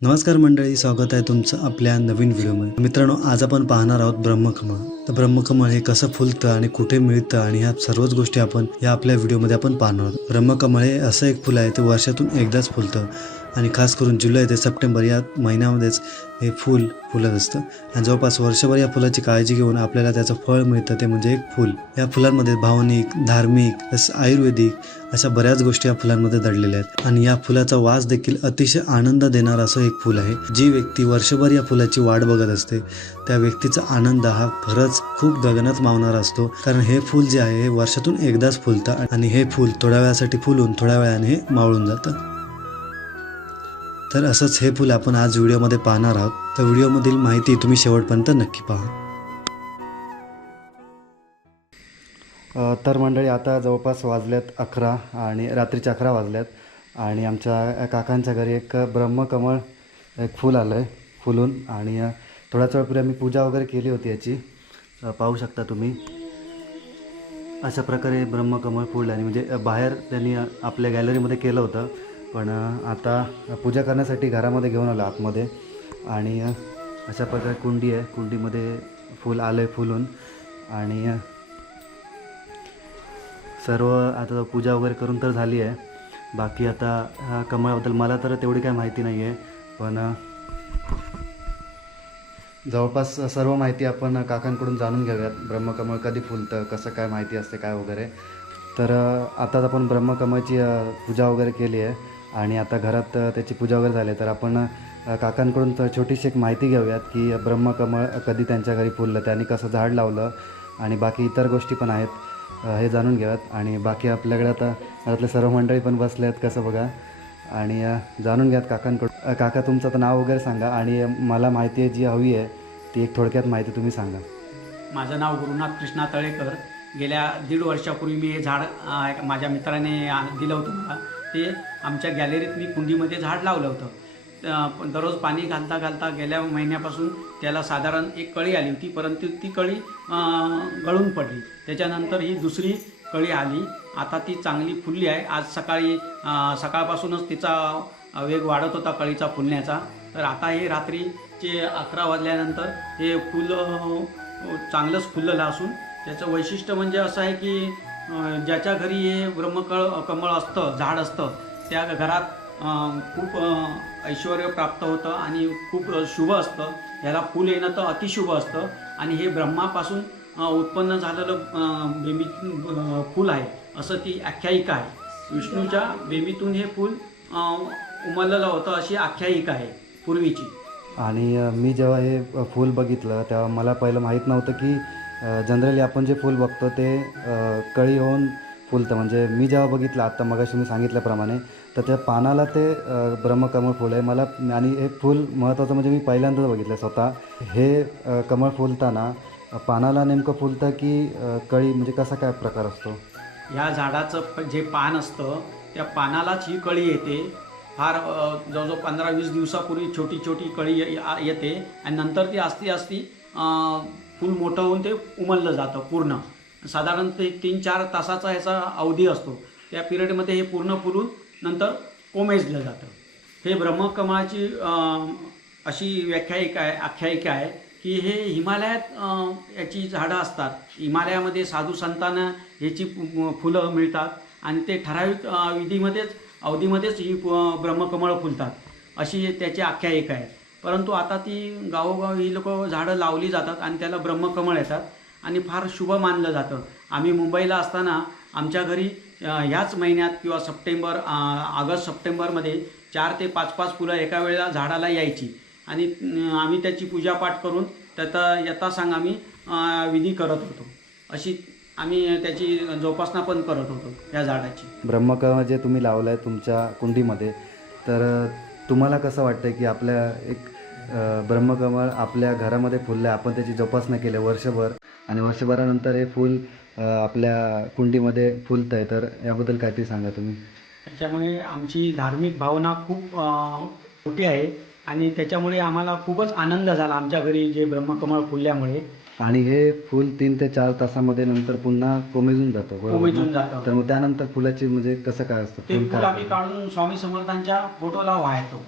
नमस्कार मंडळी, स्वागत आहे तुमचं आपल्या नवीन व्हिडिओमध्ये. मित्रांनो, आज आपण पाहणार आहोत ब्रह्मकमळ. तर ब्रह्मकमळ हे कसं फुलतं आणि कुठे मिळतं आणि ह्या सर्वच गोष्टी आपण या आपल्या व्हिडिओमध्ये आपण पाहणार आहोत. ब्रह्मकमळ हे असं एक फुल आहे ते वर्षातून एकदाच फुलतं आणि खास करून जुलै ते सप्टेंबर या महिन्यामध्येच हे फूल फुलत असतं आणि जवळपास वर्षभर या फुलाची काळजी घेऊन आपल्याला त्याचं फळ मिळतं, ते म्हणजे एक फूल. या फुलांमध्ये भावनिक, धार्मिक, आयुर्वेदिक अशा बऱ्याच गोष्टी या फुलांमध्ये दडलेल्या आहेत आणि या फुलाचा वास देखील अतिशय आनंद देणारा असं एक फूल आहे. जी व्यक्ती वर्षभर या फुलाची वाट बघत असते त्या व्यक्तीचा आनंद हा खरंच खूप गगनात मावणारा असतो, कारण हे फूल जे आहे हे वर्षातून एकदाच फुलतं आणि हे फूल थोड्या वेळासाठी फुलून थोड्या वेळाने हे मावळून जातं. तर असंच हे फूल आपण आज व्हिडिओमध्ये पाहणार आहोत. तर व्हिडिओमधील माहिती तुम्ही शेवटपर्यंत नक्की पहा. तर मंडळी, आता जवळपास वाजल्यात 11 आणि रात्रीचे 11 वाजल्यात आणि आमच्या काकांच्या घरी एक ब्रह्मकमळ एक फूल आलं आहे फुलून आणि थोड्याच वेळापूर्वी आम्ही पूजा वगैरे केली होती याची. पाहू शकता तुम्ही अशा प्रकारे ब्रह्मकमळ फुल आणि म्हणजे बाहेर त्यांनी आपल्या गॅलरीमध्ये केलं होतं, पण आता पूजा करण्यासाठी घरामध्ये घेऊन आलो आतमध्ये आणि अशा प्रकारे कुंडी आहे, कुंडीमध्ये फूल आलं आहे फुलून आणि सर्व आता पूजा वगैरे करून तर झाली आहे. बाकी आता कमळाबद्दल मला तर तेवढी काय माहिती नाही आहे, पण जवळपास सर्व माहिती आपण काकांकडून जाणून घेऊयात. ब्रह्मकमळ कधी फुलतं, कसं काय माहिती असते काय वगैरे. तर आता आपण ब्रह्मकमळची पूजा वगैरे केली आहे आणि आता घरात त्याची पूजा वगैरे झाली आहे, तर आपण काकांकडून तर छोटीशी एक माहिती घेऊयात की ब्रह्मकमळ कधी त्यांच्या घरी फुललं, त्यांनी कसं झाड लावलं आणि बाकी इतर गोष्टी पण आहेत, हे जाणून घेऊयात. आणि बाकी आपल्याकडे आता घरातले सर्व मंडळी पण बसले आहेत कसं बघा आणि जाणून घ्यात काकांकडून. काका, तुमचं तर नाव वगैरे सांगा आणि मला माहिती आहे जी हवी आहे ती एक थोडक्यात माहिती तुम्ही सांगा. माझं नाव गुरुनाथ कृष्णा तळेकर. गेल्या 1.5 वर्षापूर्वी मी हे झाड माझ्या मित्राने दिलं होतं मला. ते आमच्या गॅलरीत मी कुंडीमध्ये झाड लावलं होतं. पण दररोज पाणी घालता घालता गेल्या महिन्यापासून त्याला साधारण एक कळी आली होती, परंतु ती कळी गळून पडली. त्याच्यानंतर ही दुसरी कळी आली, आता ती चांगली फुलली आहे. आज सकाळपासूनच तिचा वेग वाढत होता कळीचा फुलण्याचा. तर आता हे रात्रीचे 11 वाजल्यानंतर हे फूल चांगलंच फुललेलं असून त्याचं वैशिष्ट्य म्हणजे असं आहे की ज्याच्या घरी हे कमळ असतं, झाड असतं, त्या घरात खूप ऐश्वर प्राप्त होतं आणि खूप शुभ असतं. ह्याला फूल येणं तर अतिशुभ असतं आणि हे ब्रह्मापासून उत्पन्न झालेलं बेंबी फूल आहे असं ती आख्यायिका आहे. विष्णूच्या बेंबीतून हे फूल उमललेलं होतं अशी आख्यायिका आहे पूर्वीची. आणि मी जेव्हा हे फूल बघितलं तेव्हा मला पहिलं माहीत नव्हतं की जनरली आपण जे फूल बघतो ते कळी होऊन फुलतं. म्हणजे मी जेव्हा बघितलं आत्ता मगाशी मी सांगितल्याप्रमाणे, तर त्या पानाला ते ब्रह्मकमळ फूल आहे मला. आणि हे फूल महत्त्वाचं म्हणजे मी पहिल्यांदाच बघितलं स्वतः. हे कमळ फुलताना पानाला नेमकं फुलतं की कळी, म्हणजे कसा काय प्रकार असतो? ह्या झाडाचं जे पान असतं त्या पानालाच ही कळी येते. फार जवळजवळ 15-20 दिवसापूर्वी छोटी छोटी कळी येते आणि नंतर ती आस्ती फूल मोठं होऊन ते उमललं जातं पूर्ण. साधारण ते 3-4 तासाचा ह्याचा अवधी असतो. त्या पिरियडमध्ये हे पूर्ण फुलून नंतर कोमेजलं जातं. हे ब्रह्मकमळाची अशी आख्यायिका आहे की हे हिमालयात याची झाडं असतात. हिमालयामध्ये साधू संतांना ह्याची फुलं मिळतात आणि ते ठराविक अवधीमध्येच ही ब्रह्मकमळ फुलतात अशी त्याची आख्यायिका आहे. परंतु आता ती गावोगावी ही लोक झाडं लावली जातात आणि त्याला ब्रह्मकमळ येतात आणि फार शुभ मानलं जातं. आम्ही मुंबईला असताना आमच्या घरी ह्याच महिन्यात किंवा ऑगस्ट सप्टेंबरमध्ये 4 ते 5 फुलं एका वेळेला झाडाला यायची आणि आम्ही त्याची पूजापाठ करून त्याचा यथासांग आम्ही विधी करत होतो. अशी आम्ही त्याची जोपासना पण करत होतो या झाडाची. ब्रह्मकमळ जे तुम्ही लावलं आहे तुमच्या कुंडीमध्ये, तर तुम्हाला कसं वाटतं की आपल्या एक ब्रह्मकमळ आपल्या घरामध्ये फुललं आहे, आपण त्याची जोपासना केली वर्षभर आणि वर्षभरानंतर हे फूल आपल्या कुंडीमध्ये फुलतं आहे, तर याबद्दल काहीतरी सांगा तुम्ही. त्याच्यामुळे आमची धार्मिक भावना खूप मोठी आहे आणि त्याच्यामुळे आम्हाला खूपच आनंद झाला आमच्या घरी जे ब्रह्मकमळ फुलल्यामुळे. आणि हे फूल 3 ते 4 तासामध्ये नंतर पुन्हा कोमेजून जातं, बरोबर ना? कोमेजून जातं. तर मग त्यानंतर फुलाची म्हणजे कसं काय असतं? ते फूल फूल काय आम्ही काढून स्वामी समर्थांच्या फोटोला वाहतो.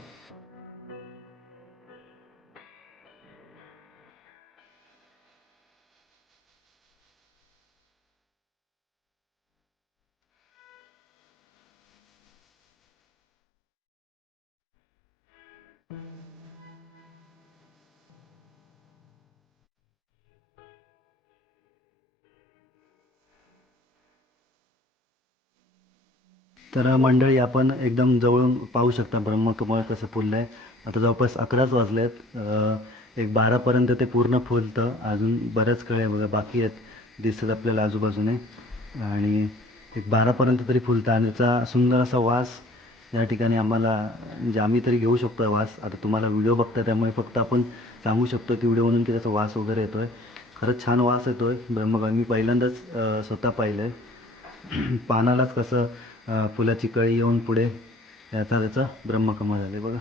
तर मंडळी आपण एकदम जवळून पाहू शकता ब्रह्मकमळ कसं फुललं आहे. आता जवळपास 11च वाजले आहेत. एक 12पर्यंत ते पूर्ण फुलतं. अजून बऱ्याच कळ्या बघा बाकी आहेत दिसतात आपल्याला आजूबाजूने, आणि एक 12पर्यंत तरी फुलतं आणि त्याचा सुंदर असा वास या ठिकाणी आम्हाला म्हणजे आम्ही तरी घेऊ शकतो वास. आता तुम्हाला व्हिडिओ बघता त्यामुळे फक्त आपण सांगू शकतो की व्हिडिओ म्हणून की त्याचा वास वगैरे येतो आहे. खरंच छान वास येतो आहे ब्रह्मकमळ. मी पहिल्यांदाच स्वतः पाहिलं आहे. पानालाच कसं फुलाची कळी येऊन पुढे त्याचा ब्रह्मकमळ झाले बघा.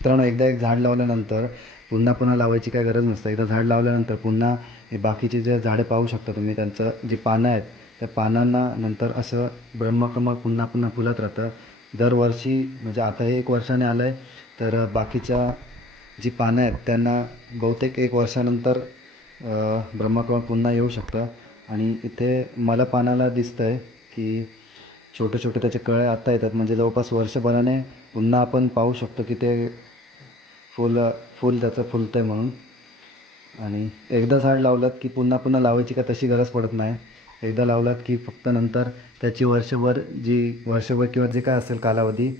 मित्रांनो, एकदा एक झाड लावल्यानंतर पुन्हा लावायची काय गरज नसते. एकदा झाड लावल्यानंतर पुन्हा हे बाकीचे जे झाडे पाहू शकता तुम्ही, त्यांचं जी पानं आहेत त्या पानांना नंतर असं ब्रह्मकमळ पुन्हा फुलत राहतं दरवर्षी. म्हणजे आता हे 1 वर्षाने आलं आहे, तर बाकीच्या जी पानं आहेत त्यांना बहुतेक 1 वर्षानंतर ब्रह्मकमळ पुन्हा येऊ शकतं. आणि इथे मला पानाला दिसतं आहे की छोटे छोटे त्याचे कळे आता येतात, म्हणजे जवळपास वर्षभराने पुन्हा आपण पाहू शकतो की ते फूल त्याचं फुलतं आहे म्हणून. आणि एकदा झाड लावलात की पुन्हा लावायची का तशी गरज पडत नाही. एकदा लावलात की फक्त नंतर त्याची वर्षभर किंवा जे काय असेल कालावधी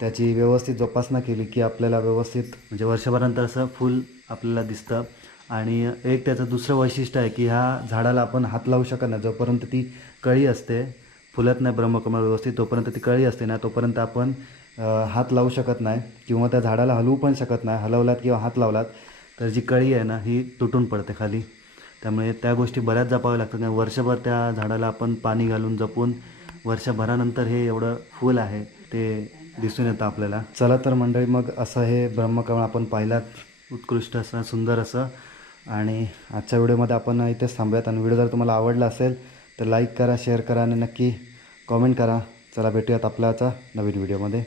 त्याची व्यवस्थित जोपासना केली की आपल्याला व्यवस्थित म्हणजे वर्षभरानंतर असं फूल आपल्याला दिसतं. आणि एक त्याचं दुसरं वैशिष्ट्य आहे की ह्या झाडाला आपण हात लावू शकत नाही जोपर्यंत ती कळी असते. फुलत नाही ब्रह्मकमळ व्यवस्थित तोपर्यंत ती कळी असते ना, तोपर्यंत आपण हात लावू शकत नाही किंवा त्या झाडाला हलवू पण शकत नाही. हलवलात किंवा हात लावलात तर जी कळी आहे ना ही तुटून पडते खाली. त्यामुळे त्या गोष्टी बऱ्याच जपाव्या लागतात. कारण वर्षभर त्या झाडाला आपण पाणी घालून जपून वर्षभरानंतर हे एवढं फूल आहे ते दिसून येतं आपल्याला. चला तर मंडळी, मग असं हे ब्रह्मकमळ आपण पाहिलात, उत्कृष्ट असं सुंदर असं. आणि आजच्या व्हिडिओमध्ये आपण इथेच थांबूयात. आणि व्हिडिओ जर तुम्हाला आवडला असेल तर लाईक करा, शेअर करा आणि नक्की कॉमेंट करा. चला भेटूयात आपल्याचा नवीन व्हिडिओमध्ये.